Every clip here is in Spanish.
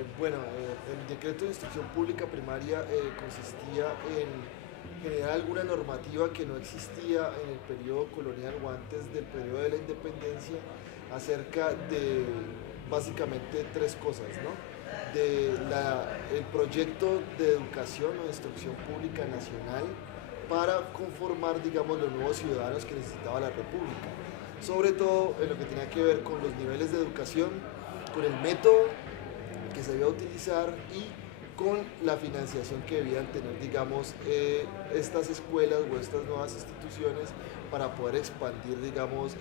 El decreto de instrucción pública primaria consistía en generar alguna normativa que no existía en el periodo colonial o antes del periodo de la independencia acerca de básicamente tres cosas, ¿no? El proyecto de educación o de instrucción pública nacional para conformar, digamos, los nuevos ciudadanos que necesitaba la República. Sobre todo en lo que tenía que ver con los niveles de educación, con el método que se debía utilizar y con la financiación que debían tener, digamos, estas escuelas o estas nuevas instituciones para poder expandir, digamos,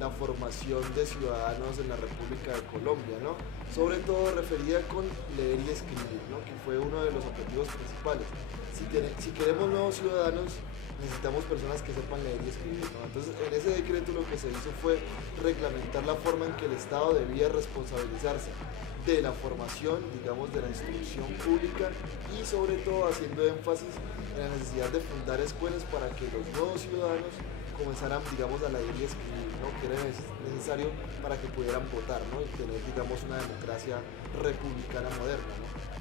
la formación de ciudadanos en la República de Colombia, ¿no? Sobre todo referida con leer y escribir, ¿no? Que fue uno de los objetivos principales. Si queremos nuevos ciudadanos, necesitamos personas que sepan leer y escribir, ¿no? Entonces, en ese decreto lo que se hizo fue reglamentar la forma en que el Estado debía responsabilizarse de la formación, digamos, de la instrucción pública y sobre todo haciendo énfasis en la necesidad de fundar escuelas para que los nuevos ciudadanos comenzaran, digamos, a leer y escribir, ¿no? Que era necesario para que pudieran votar, ¿no? Y tener, digamos, una democracia republicana moderna, ¿no?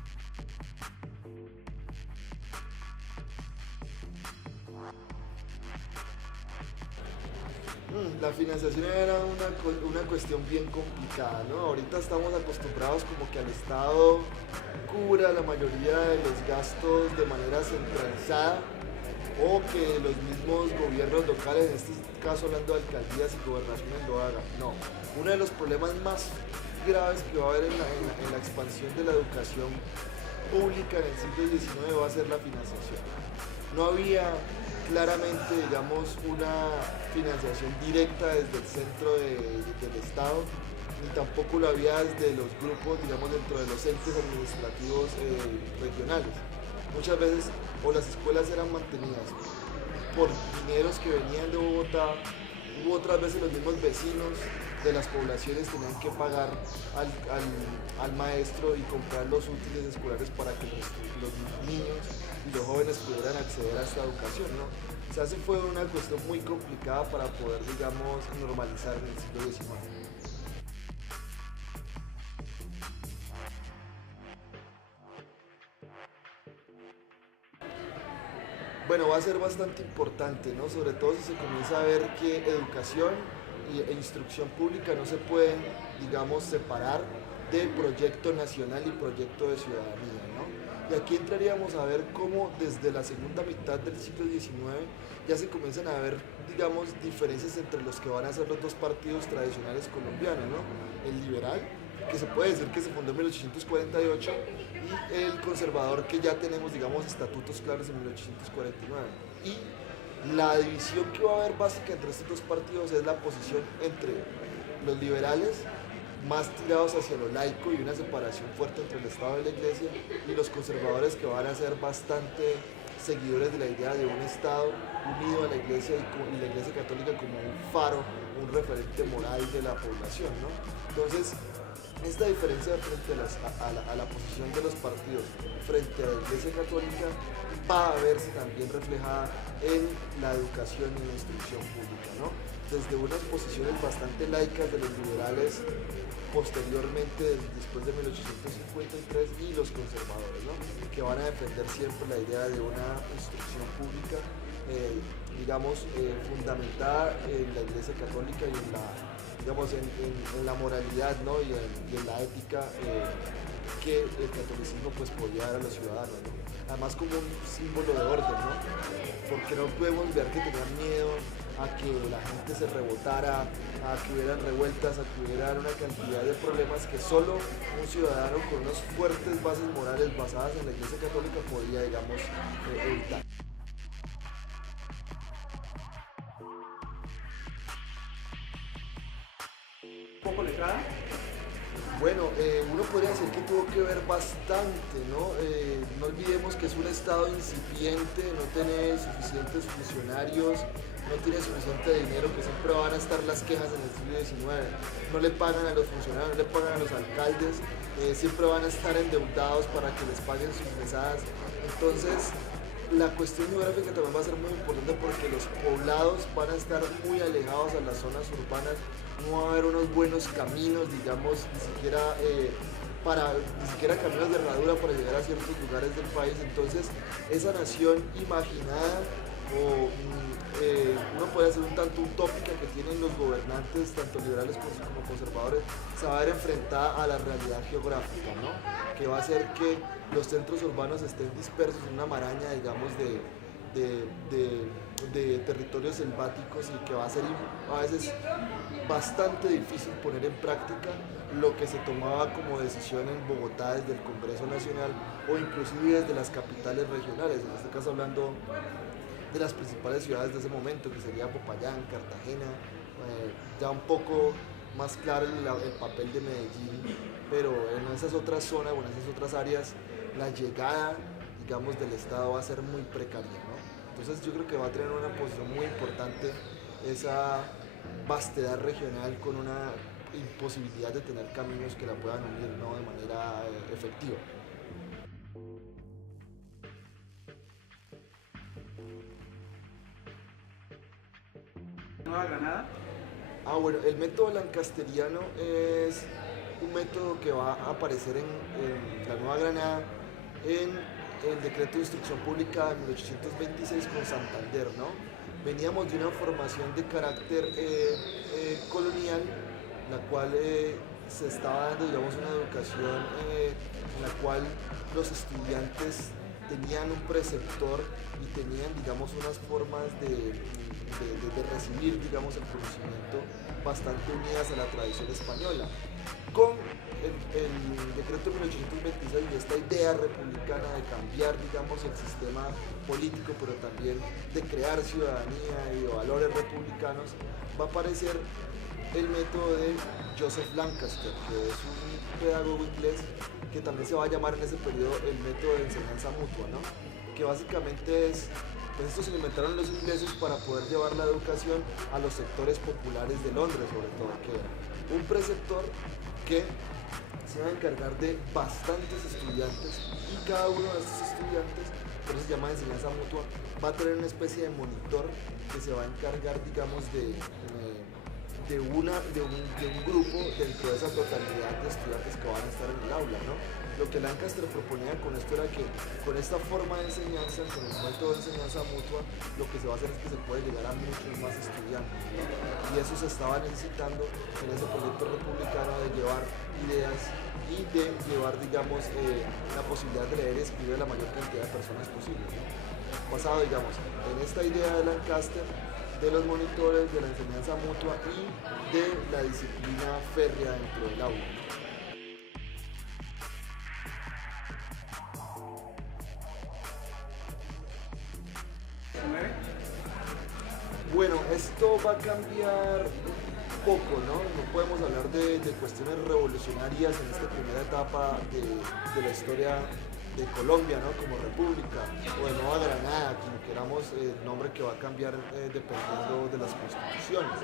La financiación era una cuestión bien complicada, ¿no? Ahorita estamos acostumbrados como que al Estado cubra la mayoría de los gastos de manera centralizada o que los mismos gobiernos locales, en este caso hablando de alcaldías y gobernaciones, lo hagan. No, uno de los problemas más graves que va a haber en la expansión de la educación pública en el siglo XIX va a ser la financiación. No había claramente, digamos, una financiación directa desde el centro del Estado, ni tampoco lo había desde los grupos, digamos, dentro de los entes administrativos regionales. Muchas veces o las escuelas eran mantenidas por dineros que venían de Bogotá, u otras veces los mismos vecinos de las poblaciones tenían que pagar al maestro y comprar los útiles escolares para que los niños y los jóvenes pudieran acceder a esta educación, ¿no? O sea, eso fue una cuestión muy complicada para poder, digamos, normalizar en el siglo XIX. Bueno, va a ser bastante importante, ¿no? Sobre todo si se comienza a ver que educación e instrucción pública no se pueden, digamos, separar de proyecto nacional y proyecto de ciudadanía, ¿no? Y aquí entraríamos a ver cómo desde la segunda mitad del siglo XIX ya se comienzan a ver, digamos, diferencias entre los que van a ser los dos partidos tradicionales colombianos, ¿no? El liberal, que se puede decir que se fundó en 1848, y el conservador, que ya tenemos, digamos, estatutos claros en 1849. Y la división que va a haber básica entre estos dos partidos es la posición entre los liberales, más tirados hacia lo laico y una separación fuerte entre el Estado y la Iglesia, y los conservadores, que van a ser bastante seguidores de la idea de un Estado unido a la Iglesia y la Iglesia Católica como un faro, un referente moral de la población, ¿no? Entonces, esta diferencia frente a la posición de los partidos frente a la Iglesia Católica va a verse también reflejada en la educación y la instrucción pública, ¿no? Desde unas posiciones bastante laicas de los liberales posteriormente, después de 1853, y los conservadores, ¿no? Que van a defender siempre la idea de una instrucción pública, digamos, fundamentada en la Iglesia Católica y en la, digamos, en la moralidad, ¿no? Y en la ética que el catolicismo pues podía dar a los ciudadanos, ¿no? Además como un símbolo de orden, ¿no? Porque no podemos ver que tenían miedo a que la gente se rebotara, a que hubieran revueltas, a que hubieran una cantidad de problemas que solo un ciudadano con unas fuertes bases morales basadas en la Iglesia Católica podía, digamos, evitar. Poco letrada. Bueno, uno podría decir que tuvo que ver bastante, ¿no? No olvidemos que es un estado incipiente, no tiene suficientes funcionarios, no tiene suficiente dinero, que siempre van a estar las quejas en el siglo XIX. No le pagan a los funcionarios, no le pagan a los alcaldes, siempre van a estar endeudados para que les paguen sus mesadas. Entonces, la cuestión geográfica también va a ser muy importante porque los poblados van a estar muy alejados a las zonas urbanas, no va a haber unos buenos caminos, digamos, ni siquiera para ni siquiera caminos de herradura para llegar a ciertos lugares del país. Entonces, esa nación imaginada o uno puede ser un tanto utópica que tienen los gobernantes, tanto liberales como conservadores, se va a ver enfrentada a la realidad geográfica, ¿no? Que va a hacer que los centros urbanos estén dispersos en una maraña, digamos, de territorios selváticos, y que va a ser a veces bastante difícil poner en práctica lo que se tomaba como decisión en Bogotá desde el Congreso Nacional o inclusive desde las capitales regionales, en este caso hablando de las principales ciudades de ese momento, que sería Popayán, Cartagena, ya un poco más claro el papel de Medellín, pero en esas otras zonas o en esas otras áreas la llegada, digamos, del Estado va a ser muy precaria, ¿no? Entonces yo creo que va a tener una posición muy importante esa vastedad regional con una imposibilidad de tener caminos que la puedan unir, ¿no?, de manera efectiva. Nueva Granada. Bueno, el método lancasteriano es un método que va a aparecer en la Nueva Granada en el decreto de instrucción pública de 1826 con Santander, ¿no? Veníamos de una formación de carácter colonial, la cual se estaba dando, digamos, una educación en la cual los estudiantes tenían un preceptor y tenían, digamos, unas formas de recibir, digamos, el conocimiento bastante unidas a la tradición española. Con el decreto de 1826 y esta idea republicana de cambiar, digamos, el sistema político, pero también de crear ciudadanía y valores republicanos, va a aparecer el método de Joseph Lancaster, que es un pedagogo inglés que también se va a llamar en ese periodo el método de enseñanza mutua, ¿no? Que básicamente es, pues esto se lo inventaron los ingleses para poder llevar la educación a los sectores populares de Londres, sobre todo, que era un preceptor que se va a encargar de bastantes estudiantes, y cada uno de estos estudiantes, por eso se llama enseñanza mutua, va a tener una especie de monitor que se va a encargar, digamos, de un grupo dentro de esa totalidad de estudiantes que van a estar en el aula, ¿no? Lo que Lancaster proponía con esto era que con esta forma de enseñanza, con el método de enseñanza mutua, lo que se va a hacer es que se puede llegar a muchos más estudiantes, ¿no? Y eso se estaba necesitando en ese proyecto republicano de llevar ideas y de llevar, digamos, la posibilidad de leer y escribir a la mayor cantidad de personas posible, ¿no? Basado, digamos, en esta idea de Lancaster, de los monitores, de la enseñanza mutua y de la disciplina férrea dentro del aula. Bueno, esto va a cambiar poco, ¿no? No podemos hablar de cuestiones revolucionarias en esta primera etapa de la historia de Colombia, ¿no?, como república, o de Nueva Granada, como queramos, el nombre que va a cambiar dependiendo de las constituciones.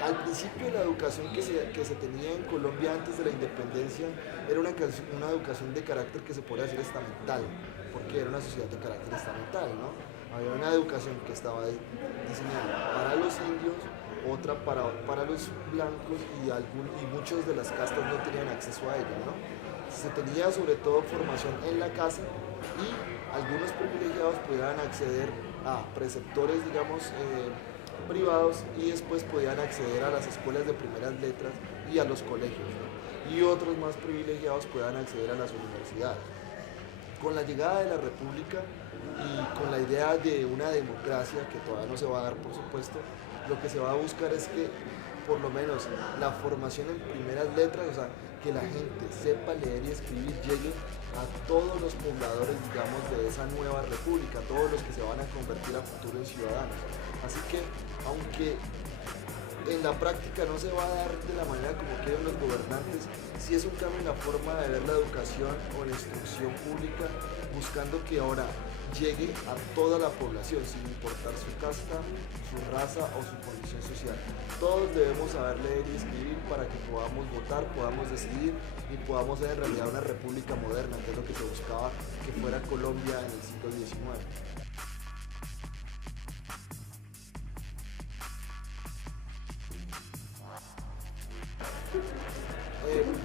Al principio la educación que se tenía en Colombia antes de la independencia era una educación de carácter que se podría decir estamental, porque era una sociedad de carácter estamental, ¿no? Había una educación que estaba diseñada para los indios, otra para los blancos, y muchos de las castas no tenían acceso a ella, ¿no? Se tenía sobre todo formación en la casa, y algunos privilegiados podían acceder a preceptores, digamos, privados, y después podían acceder a las escuelas de primeras letras y a los colegios, ¿no? Y otros más privilegiados podían acceder a las universidades. Con la llegada de la República y con la idea de una democracia, que todavía no se va a dar, por supuesto, lo que se va a buscar es que por lo menos la formación en primeras letras, o sea, que la gente sepa leer y escribir, llegue a todos los pobladores, digamos, de esa nueva república, todos los que se van a convertir a futuro en ciudadanos. Así que, aunque en la práctica no se va a dar de la manera como quieren los gobernantes, sí es un cambio en la forma de ver la educación o la instrucción pública, buscando que ahora llegue a toda la población, sin importar su casta, su raza o su condición social. Todos debemos saber leer y escribir para que podamos votar, podamos decidir y podamos ser en realidad una república moderna, que es lo que se buscaba que fuera Colombia en el siglo XIX.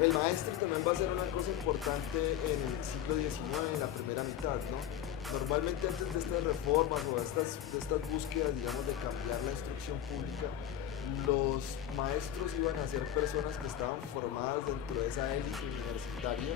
El maestro también va a ser una cosa importante en el siglo XIX, en la primera mitad, ¿no? Normalmente antes de estas reformas o de estas búsquedas, digamos, de cambiar la instrucción pública, los maestros iban a ser personas que estaban formadas dentro de esa élite universitaria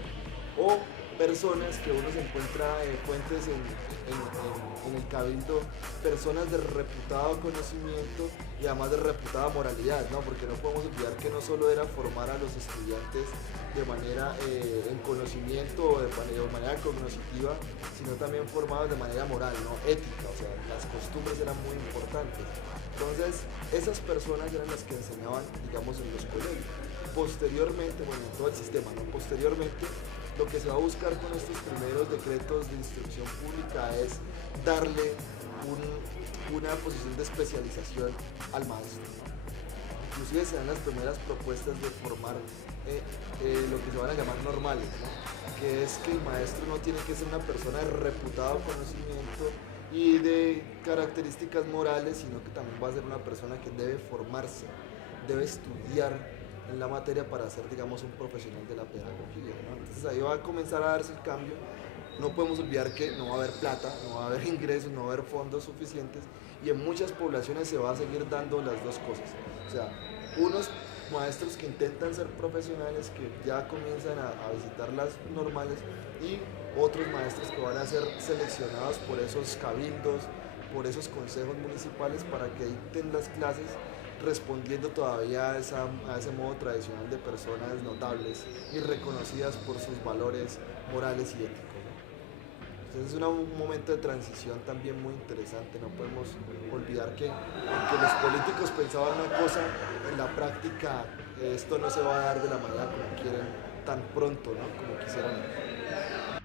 o personas que uno se encuentra fuentes en el cabildo, personas de reputado conocimiento y además de reputada moralidad, ¿no? Porque no podemos olvidar que no solo era formar a los estudiantes de manera en conocimiento o de manera cognitiva, sino también formados de manera moral, ¿no? Ética, o sea, las costumbres eran muy importantes. Entonces, esas personas eran las que enseñaban, digamos, en los colegios. Posteriormente, bueno, en todo el sistema, ¿no? Posteriormente, lo que se va a buscar con estos primeros decretos de instrucción pública es darle una posición de especialización al maestro, ¿no? Inclusive se dan las primeras propuestas de formar lo que se van a llamar normales, ¿no? Que es que el maestro no tiene que ser una persona de reputado conocimiento y de características morales, sino que también va a ser una persona que debe formarse, debe estudiar en la materia para ser, digamos, un profesional de la pedagogía, ¿no? Entonces ahí va a comenzar a darse el cambio. No podemos olvidar que no va a haber plata, no va a haber ingresos, no va a haber fondos suficientes y en muchas poblaciones se va a seguir dando las dos cosas. O sea, unos maestros que intentan ser profesionales, que ya comienzan a visitar las normales y otros maestros que van a ser seleccionados por esos cabildos, por esos consejos municipales para que dicten las clases respondiendo todavía a ese modo tradicional de personas notables y reconocidas por sus valores morales y éticos, ¿no? Entonces es un momento de transición también muy interesante. No podemos olvidar que aunque los políticos pensaban una cosa, en la práctica esto no se va a dar de la manera como quieren tan pronto, ¿no? Como quisieran.